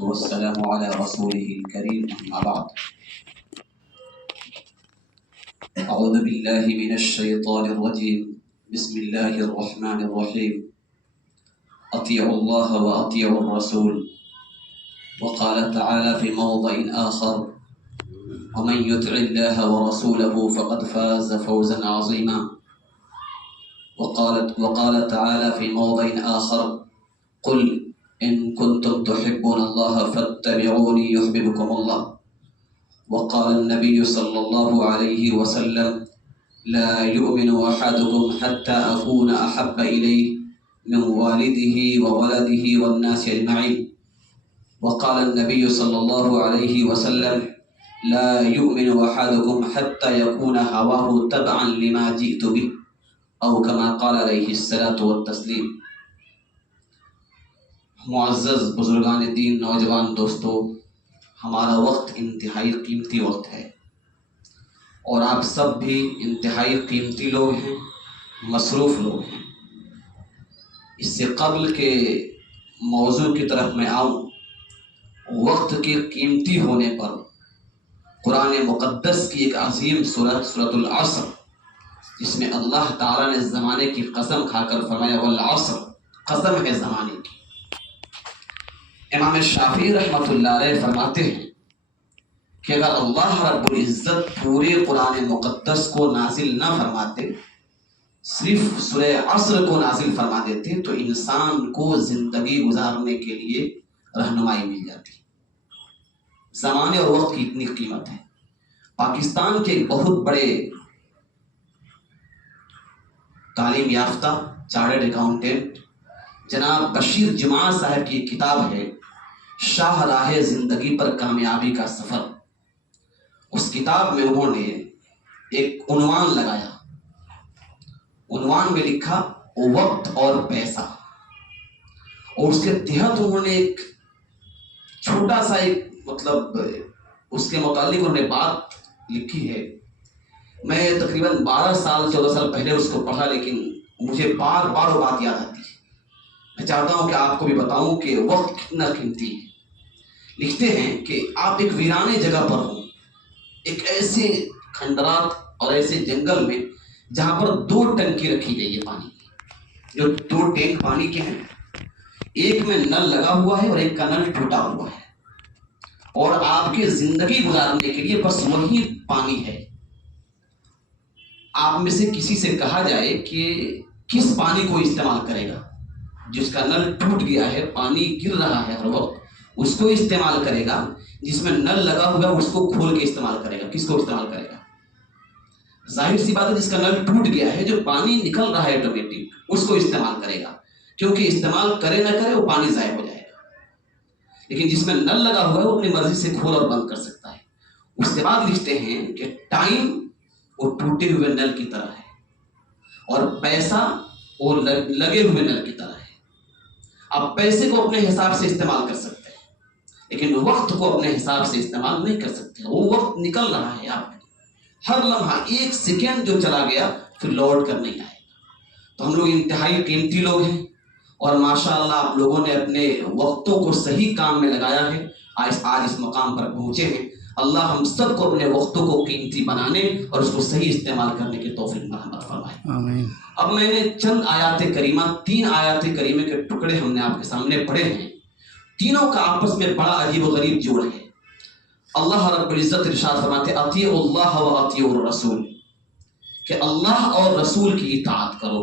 والسلام على رسوله الكريم أما بعد. أعوذ بالله من الشيطان الرجيم. بسم الله الرحمن الرحيم. أطيعوا الله وأطيعوا الرسول. وقال تعالى في موضع آخر: ومن يطع الله ورسوله فقد فاز فوزا عظيما. وقال تعالى في موضع آخر: قل إن كنتم تحبون الله فاتبعوني يحببكم الله. وقال النبي صلى الله عليه وسلم: لا يؤمن أحدكم حتى أكون أحب إليه من والده وولده والناس أجمعين. وقال النبي صلى الله عليه وسلم: لا يؤمن أحدكم حتى يكون هواه تبعا لما جئت به، أو كما قال عليه الصلاة والتسليم. معزز بزرگان دین، نوجوان دوستو، ہمارا وقت انتہائی قیمتی وقت ہے اور آپ سب بھی انتہائی قیمتی لوگ ہیں، مصروف لوگ ہیں. اس سے قبل کہ موضوع کی طرف میں آؤں، وقت کے قیمتی ہونے پر قرآن مقدس کی ایک عظیم سورۃ العصر، جس میں اللہ تعالیٰ نے زمانے کی قسم کھا کر فرمایا والعصر، قسم ہے زمانے کی. امام شافعی رحمۃ اللہ علیہ فرماتے ہیں کہ اگر اللہ رب العزت پورے قرآن مقدس کو نازل نہ فرماتے، صرف سورہ عصر کو نازل فرما دیتے، تو انسان کو زندگی گزارنے کے لیے رہنمائی مل جاتی. زمانے اور وقت کی اتنی قیمت ہے. پاکستان کے ایک بہت بڑے تعلیم یافتہ چارٹرڈ اکاؤنٹنٹ جناب بشیر جماعت صاحب کی ایک کتاب ہے شاہ راہ زندگی پر کامیابی کا سفر. اس کتاب میں انہوں نے ایک عنوان لگایا. عنوان میں لکھا وقت اور پیسہ، اور اس کے تحت انہوں نے ایک چھوٹا سا اس کے متعلق انہوں نے بات لکھی ہے. میں تقریباً 14 سال پہلے اس کو پڑھا، لیکن مجھے بار بار وہ بات یاد آتی ہے. میں چاہتا ہوں کہ آپ کو بھی بتاؤں کہ وقت کتنا قیمتی ہے. لکھتے ہیں کہ آپ ایک ویرانے جگہ پر ہوں، ایک ایسے کھنڈرات اور ایسے جنگل میں جہاں پر 2 ٹنکی رکھی گئی ہے پانی کی. جو 2 ٹینک پانی کے ہیں، ایک میں نل لگا ہوا ہے اور ایک کا نل ٹوٹا ہوا ہے، اور آپ کے زندگی گزارنے کے لیے بس وہی پانی ہے. آپ میں سے کسی سے کہا جائے کہ کس پانی کو استعمال کرے گا؟ جس کا نل ٹوٹ گیا ہے، پانی گر رہا ہے ہر وقت، اس کو استعمال کرے گا؟ جس میں نل لگا ہوا ہے اس کو کھول کے استعمال کرے گا؟ کس کو استعمال کرے گا؟ ظاہر سی بات ہے جس کا نل ٹوٹ گیا ہے، جو پانی نکل رہا ہے آٹومیٹک، اس کو استعمال کرے گا، کیونکہ استعمال کرے نہ کرے وہ پانی ضائع ہو جائے گا. لیکن جس میں نل لگا ہوا ہے وہ اپنی مرضی سے کھول اور بند کر سکتا ہے. اس کے بعد لکھتے ہیں کہ ٹائم وہ ٹوٹے ہوئے نل کی طرح ہے، اور پیسہ وہ لگے ہوئے نل کی طرح ہے. آپ پیسے کو اپنے حساب سے استعمال کر سکتے ہیں، لیکن وقت کو اپنے حساب سے استعمال نہیں کر سکتے. وہ وقت نکل رہا ہے آپ میں، ہر لمحہ 1 سیکنڈ جو چلا گیا پھر لوٹ کر نہیں آئے گا. تو ہم لوگ انتہائی قیمتی لوگ ہیں، اور ماشاءاللہ آپ لوگوں نے اپنے وقتوں کو صحیح کام میں لگایا ہے، آج اس مقام پر پہنچے ہیں. اللہ ہم سب کو اپنے وقتوں کو قیمتی بنانے اور اس کو صحیح استعمال کرنے کی توفیق مرحمت فرمائے. آمین. اب میں نے چند آیات کریمہ، 3 آیات کریمہ کے ٹکڑے ہم نے آپ کے سامنے پڑھے ہیں. تینوں کا آپس میں بڑا عجیب و غریب جوڑ ہے. اللہ رب العزت ارشاد فرماتے اطیعوا اللہ و اطیعوا الرسول، کہ اللہ اور رسول کی اطاعت کرو.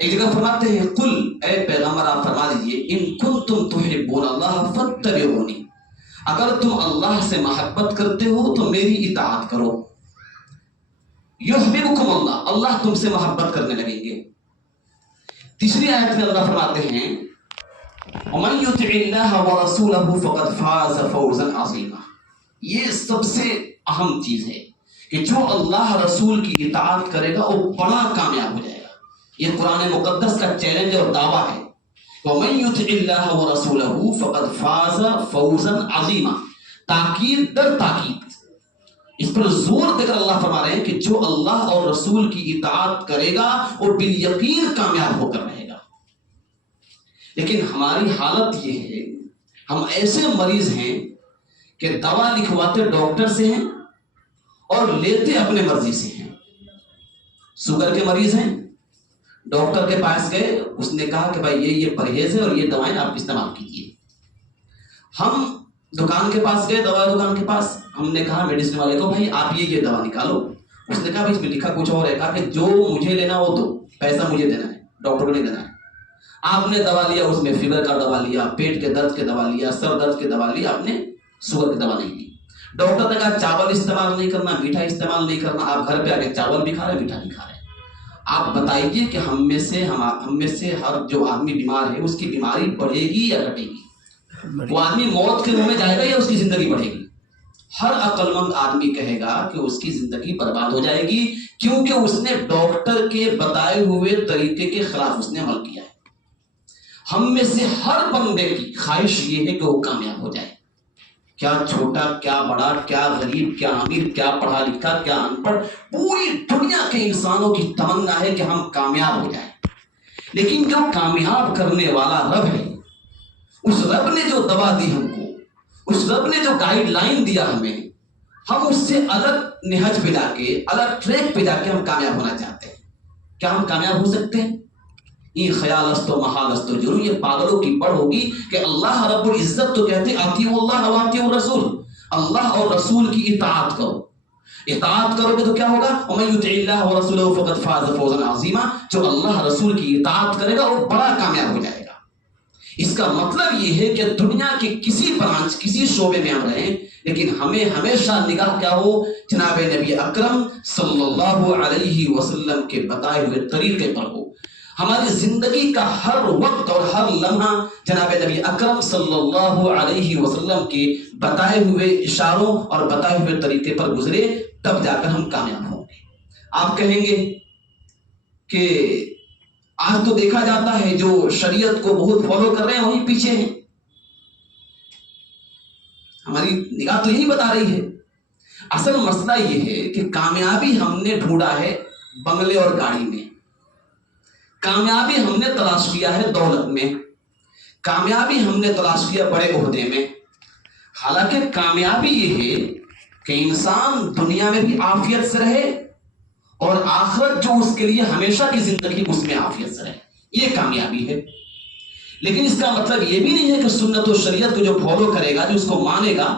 ایک جگہ فرماتے ہیں قل، اے پیغمبر آپ فرما دیجئے ان کنتم تحبون اللہ فاتبعونی، اگر تم اللہ سے محبت کرتے ہو تو میری اطاعت کرو. یحببکم اللہ، اللہ تم سے محبت کرنے لگیں گے. تیسری آیت میں اللہ فرماتے ہیں ومن یطع اللہ ورسولہ فقد فاز فوزا عظیما. یہ سب سے اہم چیز ہے کہ جو اللہ رسول کی اطاعت کرے گا وہ بڑا کامیاب ہو جائے گا. یہ قرآن مقدس کا چیلنج اور دعویٰ ہے. ومن یطع اللہ ورسولہ فقد فاز فوزا عظیما، تاکید در تاکید، اس پر زور دے کر اللہ فرما رہے ہیں کہ جو اللہ اور رسول کی اطاعت کرے گا وہ بالیقین کامیاب ہو کر رہے گا. لیکن ہماری حالت یہ ہے، ہم ایسے مریض ہیں کہ دوا لکھواتے ڈاکٹر سے ہیں اور لیتے اپنے مرضی سے ہیں. شوگر کے مریض ہیں, ڈاکٹر کے پاس گئے, اس نے کہا کہ بھائی یہ پرہیز ہے اور یہ دوائیں آپ استعمال کیجیے. ہم دکان کے پاس گئے, دوا دکان کے پاس, ہم نے کہا میڈیسن والے کو بھائی آپ یہ دوا نکالو. اس نے کہا بھائی اس میں لکھا کچھ اور ہے. کہا کہ جو مجھے لینا وہ دو, پیسہ مجھے دینا ہے, ڈاکٹر کو نہیں دینا ہے. آپ نے دوا لیا, اس میں فیور کا دوا لیا, پیٹ کے درد کے دوا لیا, سر درد کے دوا لیا, آپ نے شوگر کی دوا نہیں لی. ڈاکٹر نے کہا چاول استعمال نہیں کرنا, میٹھا استعمال نہیں کرنا. آپ گھر پہ آ کے چاول بھی کھا رہے, میٹھا نہیں کھا رہے. آپ بتائیے کہ ہم میں سے ہر جو آدمی بیمار ہے اس کی بیماری بڑھے گی یا گھٹے گی؟ وہ آدمی موت کے منہ میں جائے گا یا اس کی زندگی بڑھے گی؟ ہر عقل مند آدمی کہے گا کہ اس کی زندگی برباد ہو جائے گی, کیونکہ اس نے ڈاکٹر کے بتائے ہوئے طریقے کے خلاف اس نے عمل کیا ہے. ہم میں سے ہر بندے کی خواہش یہ ہے کہ وہ کامیاب ہو جائے. کیا چھوٹا, کیا بڑا, کیا غریب, کیا امیر, کیا پڑھا لکھا, کیا ان پڑھ, پوری دنیا کے انسانوں کی تمنا ہے کہ ہم کامیاب ہو جائیں. لیکن جو کامیاب کرنے والا رب ہے, اس رب نے جو دوا دی ہم کو, اس رب نے جو گائیڈ لائن دیا ہمیں, ہم اس سے الگ نہج پہ جا کے, الگ ٹریک پہ جا کے ہم کامیاب ہونا چاہتے ہیں. کیا ہم کامیاب ہو سکتے ہیں؟ یہ خیال است و محال است و جنون, یہ پاگلوں کی پڑ ہوگی کہ اللہ رب العزت تو کہتے اطیعوا اللہ واطیعوا الرسول, اللہ اور رسول کی اطاعت کرو. اطاعت کرو گے تو کیا ہوگا؟ ومن یطع اللہ ورسولہ فقد فاز فوزا عظیما. جو اللہ رسول کی اطاعت کرے گا وہ بڑا کامیاب ہو جائے گا. اس کا مطلب یہ ہے کہ دنیا کے کسی برانچ, کسی شعبے میں ہم رہیں, لیکن ہمیں ہمیشہ نگاہ کیا ہو؟ جناب نبی اکرم صلی اللہ علیہ وسلم کے بتائے ہوئے طریقے پر ہو. ہماری زندگی کا ہر وقت اور ہر لمحہ جناب نبی اکرم صلی اللہ علیہ وسلم کے بتائے ہوئے اشاروں اور بتائے ہوئے طریقے پر گزرے, تب جا کر ہم کامیاب ہوں گے. آپ کہیں گے کہ آج تو دیکھا جاتا ہے جو شریعت کو بہت فالو کر رہے ہیں وہیں پیچھے ہیں. ہماری نگاہ تو یہی بتا رہی ہے. اصل مسئلہ یہ ہے کہ کامیابی ہم نے ڈھونڈا ہے بنگلے اور گاڑی میں, کامیابی ہم نے تلاش کیا ہے دولت میں, کامیابی ہم نے تلاش کیا بڑے عہدے میں. حالانکہ کامیابی یہ ہے کہ انسان دنیا میں بھی عافیت سے رہے اور آخرت جو اس کے لیے ہمیشہ کی زندگی اس میں عافیت سے رہے, یہ کامیابی ہے. لیکن اس کا مطلب یہ بھی نہیں ہے کہ سنت و شریعت کو جو فالو کرے گا, جو اس کو مانے گا,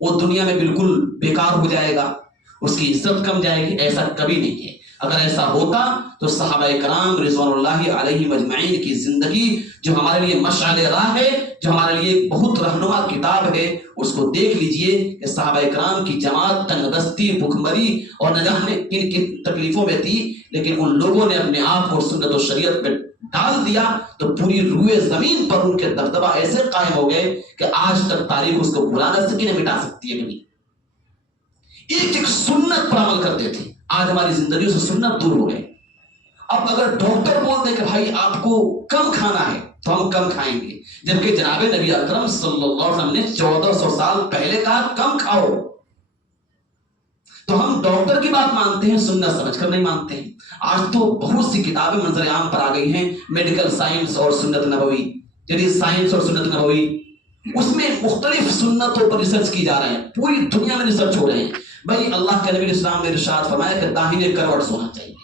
وہ دنیا میں بالکل بیکار ہو جائے گا, اس کی عزت کم جائے گی. ایسا کبھی نہیں ہے. اگر ایسا ہوتا تو صحابہ کرام رضوان اللہ علیہ مجمعین کی زندگی جو ہمارے لیے مشعل راہ ہے, جو ہمارے لیے بہت رہنما کتاب ہے, اس کو دیکھ لیجئے کہ صحابہ کرام کی جماعت تنگ دستی, بھوکمری اور نہ جانے کن کن تکلیفوں میں تھی, لیکن ان لوگوں نے اپنے آپ کو سنت و شریعت پہ ڈال دیا تو پوری روئے زمین پر ان کے دبدبہ ایسے قائم ہو گئے کہ آج تک تاریخ اس کو بھلا نہ سکی, نہ مٹا سکتی ہے. کبھی ایک ایک سنت پر عمل کرتے تھے. آج ہماری زندگیوں سے سنت دور ہو گئے. اب اگر ڈاکٹر بول دے کہ بھائی آپ کو کم کھانا ہے تو ہم کم کھائیں گے, جبکہ جناب نبی اکرم صلی اللہ علیہ وسلم نے 1400 سال پہلے کہا کم کھاؤ. تو ہم ڈاکٹر کی بات مانتے ہیں, سنت سمجھ کر نہیں مانتے ہیں. آج تو بہت سی کتابیں منظر عام پر آ گئی ہیں, میڈیکل سائنس اور سنت نبوی, جدید سائنس اور سنت نبوی, اس میں مختلف سنتوں پر ریسرچ کی جا رہے ہیں. پوری دنیا میں ریسرچ ہو رہے ہیں. بھائی اللہ کے نبی اسلام نے ارشاد فرمایا کہ داہنے کروٹ سونا چاہیے.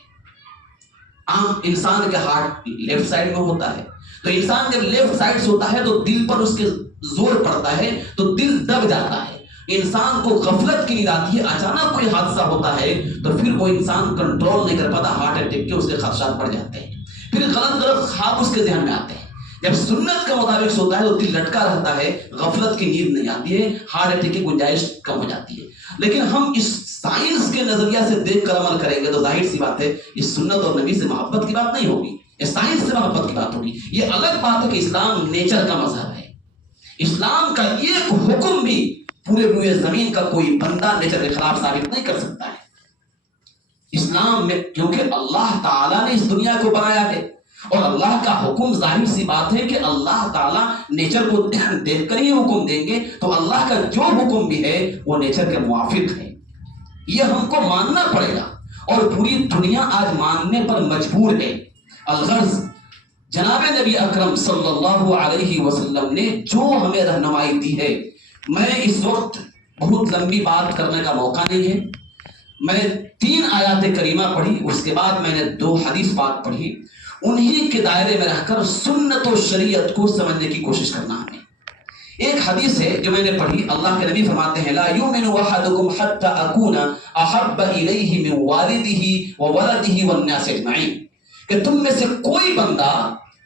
عام انسان کے ہارٹ لیفٹ سائڈ میں ہوتا ہے, تو انسان جب لیفٹ سائڈ سے ہوتا ہے تو دل پر اس کے زور پڑتا ہے تو دل دب جاتا ہے. انسان کو غفلت کی نیند آتی ہے, اچانک کوئی حادثہ ہوتا ہے تو پھر وہ انسان کنٹرول نہیں کر پاتا, ہارٹ اٹیک کے اس کے خدشات بڑھ جاتے ہیں. پھر غلط خواب اس کے ذہن میں آتے ہیں. جب سنت کے مطابق سوتا ہے تو دل لٹکا رہتا ہے, غفلت کی نیند نہیں آتی ہے, ہارٹ اٹیک کی گنجائش کم ہو جاتی ہے. لیکن ہم اس سائنس کے نظریہ سے دیکھ کر عمل کریں گے تو ظاہر سی بات ہے اس سنت اور نبی سے محبت کی بات نہیں ہوگی, یہ سائنس سے محبت کی بات ہوگی. یہ الگ بات ہے کہ اسلام نیچر کا مذہب ہے. اسلام کا ایک حکم بھی پورے روئے زمین کا کوئی بندہ نیچر کے خلاف ثابت نہیں کر سکتا ہے. اسلام میں کیونکہ اللہ تعالیٰ نے اس دنیا کو بنایا ہے اور اللہ کا حکم ظاہر سی بات ہے کہ اللہ تعالیٰ نیچر کو دیکھ کر ہی حکم دیں گے, تو اللہ کا جو حکم بھی ہے وہ نیچر کے موافق ہے. یہ ہم کو ماننا پڑے گا اور پوری دنیا آج ماننے پر مجبور ہے. الغرض جناب نبی اکرم صلی اللہ علیہ وسلم نے جو ہمیں رہنمائی دی ہے، میں اس وقت بہت لمبی بات کرنے کا موقع نہیں ہے، میں نے 3 آیات کریمہ پڑھی، اس کے بعد میں نے 2 حدیث پاک پڑھی، انہی کے دائرے میں رہ کر سنت و شریعت کو سمجھنے کی کوشش کرنا ہے۔ ایک حدیث ہے جو میں نے پڑھی، اللہ کے نبی فرماتے ہیں لا یؤمن احدکم حتی اکون احب الیہ من والدہ وولدہ والناس اجمعین، کہ تم میں سے کوئی بندہ،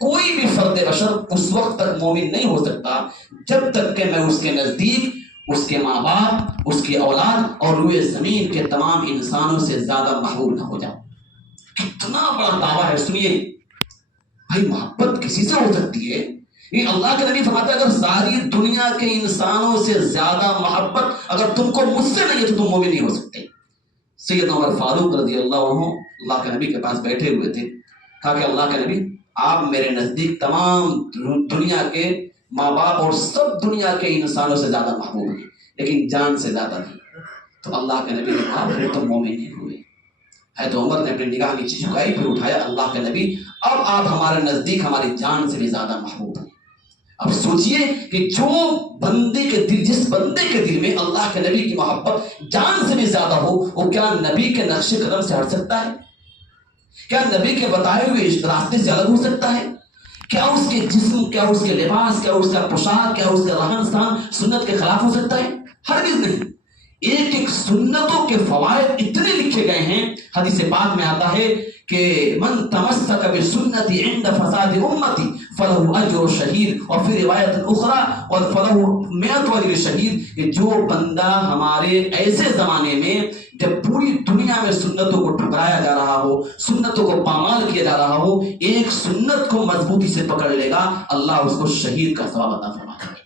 کوئی بھی فرد بشر اس وقت تک مومن نہیں ہو سکتا جب تک کہ میں اس کے نزدیک اس کے ماں باپ، اس کی اولاد اور روئے زمین کے تمام انسانوں سے زیادہ محبوب نہ ہو جاؤ۔ کتنا بڑا دعویٰ ہے، سنیے بھائی، محبت کسی سے ہو سکتی ہے؟ یہ اللہ کے نبی فرماتا ہے اگر ساری دنیا کے انسانوں سے زیادہ محبت اگر تم کو مجھ سے نہیں ہے تو تم مومن نہیں ہو سکتے۔ سیدنا عمر فاروق رضی اللہ عنہ اللہ کے نبی کے پاس بیٹھے ہوئے تھے، کہا کہ اللہ کے نبی آپ میرے نزدیک تمام دنیا کے ماں باپ اور سب دنیا کے انسانوں سے زیادہ محبوب ہیں، لیکن جان سے زیادہ نہیں۔ تو اللہ کے نبی نے کہا پھر تم مومن نہیں ہوئے۔ حضرت عمر نے اپنی نگاہ نیچے جھکائی، پھر اٹھایا، اللہ کے نبی اب آپ ہمارے نزدیک ہماری جان سے بھی زیادہ محبوب ہیں۔ اب سوچئے کہ جو بندے کے دل، جس بندے کے دل میں اللہ کے نبی کی محبت جان سے بھی زیادہ ہو، وہ کیا نبی کے نقش قدم سے ہٹ سکتا ہے؟ کیا نبی کے بتائے ہوئے راستے سے الگ ہو سکتا ہے؟ کیا اس کے جسم، کیا اس کے لباس، کیا اس کا پوشاک، کیا اس کا رہن سہن سنت کے خلاف ہو سکتا ہے؟ ہرگز نہیں۔ ایک ایک سنتوں کے فوائد اتنے لکھے گئے ہیں، حدیث پاک میں آتا ہے کہ من تمسک بسنتی عند فساد امتی فلہ اجر شہید، اور پھر روایت اخرى اور فلہ 100 اجر شہید، کہ جو بندہ ہمارے ایسے زمانے میں جب پوری دنیا میں سنتوں کو ٹھکرایا جا رہا ہو، سنتوں کو پامال کیا جا رہا ہو، ایک سنت کو مضبوطی سے پکڑ لے گا، اللہ اس کو شہید کا ثواب عطا فرمائے گا۔